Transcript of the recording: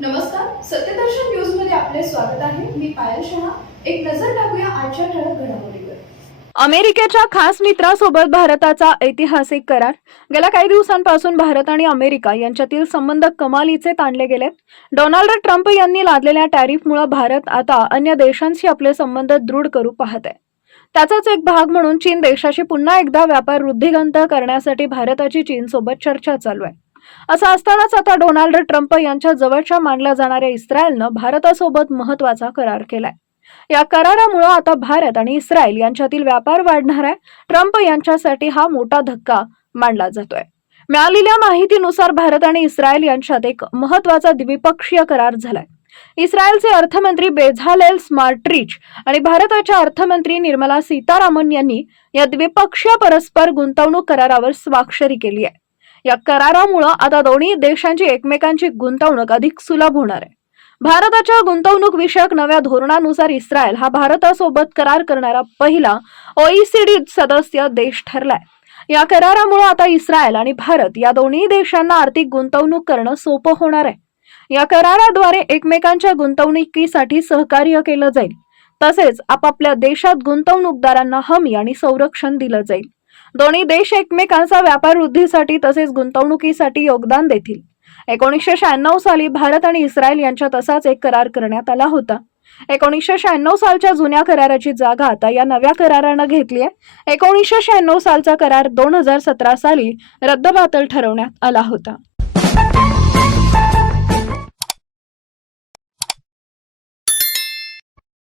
नमस्कार सत्यदर्शन न्यूजमध्ये आपले स्वागत आहे. मी पायल शहा. एक नजर टाकूया आजच्या ठळक घडामोडीवर. अमेरिकेच्या खास मित्रासोबत भारताचा ऐतिहासिक करार. गेल्या काही दिवसांपासून भारत आणि अमेरिका यांच्यातील संबंध कमालीचे ताणले गेलेत डोनाल्ड ट्रम्प यांनी लादलेल्या टॅरिफमुळे भारत आता अन्य देशांशी आपले संबंध दृढ करू पाहत आहे त्याचाच एक भाग म्हणून चीन देशाशी पुन्हा एकदा व्यापार वृद्धिगंत करण्यासाठी भारताची चीनसोबत चर्चा चालू आहे. असं असतानाच आता डोनाल्ड ट्रम्प यांच्या जवळच्या मानल्या जाणाऱ्या इस्रायलनं भारतासोबत महत्त्वाचा करार केलाय. या करारामुळे आता भारत आणि इस्रायल यांच्यातील व्यापार वाढणार आहे. ट्रम्प यांच्यासाठी हा मोठा धक्का मानला जातोय. मिळालेल्या माहितीनुसार भारत आणि इस्रायल यांच्यात एक महत्त्वाचा द्विपक्षीय करार झालाय. इस्रायलचे अर्थमंत्री बेझालेल स्मार्ट्रिच आणि भारताच्या अर्थमंत्री निर्मला सीतारामन यांनी या द्विपक्षीय परस्पर गुंतवणूक करारावर स्वाक्षरी केली आहे. या करारामुळं आता दोन्ही देशांची एकमेकांची गुंतवणूक अधिक सुलभ होणार आहे. भारताच्या गुंतवणूक विषयक नव्या धोरणानुसार इस्रायल हा भारतासोबत करार करणारा पहिला ओईसीडी सदस्य देश ठरलाय. या करारामुळे आता इस्रायल आणि भारत या दोन्ही देशांना आर्थिक गुंतवणूक करणं सोपं होणार आहे. या कराराद्वारे एकमेकांच्या गुंतवणुकीसाठी सहकार्य केलं जाईल. तसेच आपापल्या देशात गुंतवणूकदारांना हमी आणि संरक्षण दिलं जाईल. दोन्ही देश एकमेकांचा व्यापार वृद्धीसाठी तसेच गुंतवणुकीसाठी योगदान देतील. एकोणीसशे शहाण्णव साली भारत आणि इस्रायल यांच्यात असाच एक करार करण्यात आला होता. एकोणीसशे शहाण्णव सालच्या जुन्या कराराची जागा आता या नव्या करारानं घेतली आहे. एकोणीसशे शहाण्णव सालचा करार दोन हजार सतरा साली रद्दबातल ठरवण्यात आला होता.